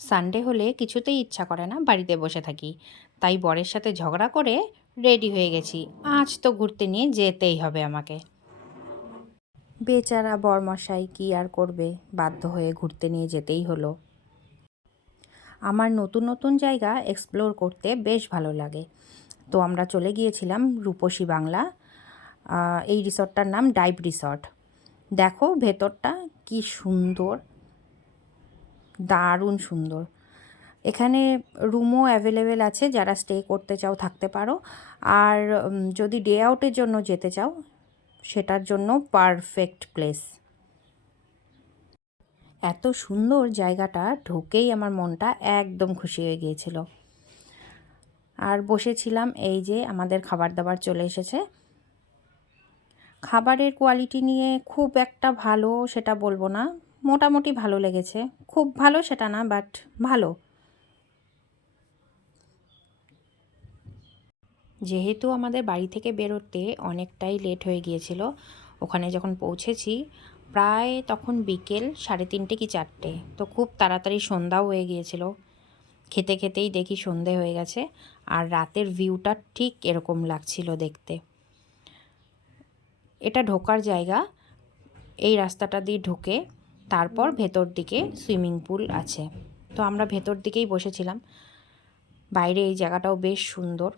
Sunday হলে কিছুতেই ইচ্ছা করে না, বাড়িতে বসে থাকি। তাই বরের সাথে ঝগড়া করে রেডি হয়ে গেছি। আজ তো ঘুরতে নিয়ে যেতেই হবে আমাকে। বেচারা বরমশাই কি আর করবে, বাধ্য হয়ে ঘুরতে নিয়ে যেতেই হলো। আমার নতুন নতুন জায়গা এক্সপ্লোর করতে বেশ ভালো লাগে। তো আমরা চলে গিয়েছিলাম রূপসী বাংলা। এই রিসর্টটার নাম ডাইভ রিসর্ট। দেখো ভেতরটা কি সুন্দর, দারুণ সুন্দর। এখানে রুমও অ্যাভেলেবেল আছে, যারা স্টে করতে চাও থাকতে পারো। আর যদি ডে আউটের জন্য যেতে চাও সেটার জন্য পারফেক্ট প্লেস। এত সুন্দর জায়গাটা, ঢুকেই আমার মনটা একদম খুশি হয়ে গিয়েছিল। আর বসেছিলাম, এই যে আমাদের খাবার দাবার চলে এসেছে। খাবারের কোয়ালিটি নিয়ে খুব একটা ভালো সেটা বলবো না, মোটামুটি ভালো লেগেছে। খুব ভালো সেটা না, বাট ভালো। যেহেতু আমাদের বাড়ি থেকে বেরোতে অনেকটাই লেট হয়ে গিয়েছিল, ওখানে যখন পৌঁছেছি প্রায় তখন বিকেল 3:30 কি 4টে। তো খুব তাড়াতাড়ি সন্ধ্যাও হয়ে গিয়েছিল। খেতে খেতেই দেখি সন্ধে হয়ে গেছে। আর রাতের ভিউটা ঠিক এরকম লাগছিল দেখতে। এটা ঢোকার জায়গা, এই রাস্তাটা দিয়ে ঢুকে তারপর ভেতর দিকে সুইমিং পুল আছে। তো আমরা ভেতর দিকেই বসেছিলাম। বাইরে এই জায়গাটাও বেশ সুন্দর।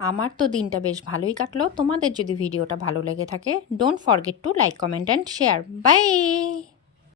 আমার তো দিনটা বেশ ভালোই কাটলো। তোমাদের যদি ভিডিওটা ভালো লেগে থাকে, don't forget to like, comment and share. By.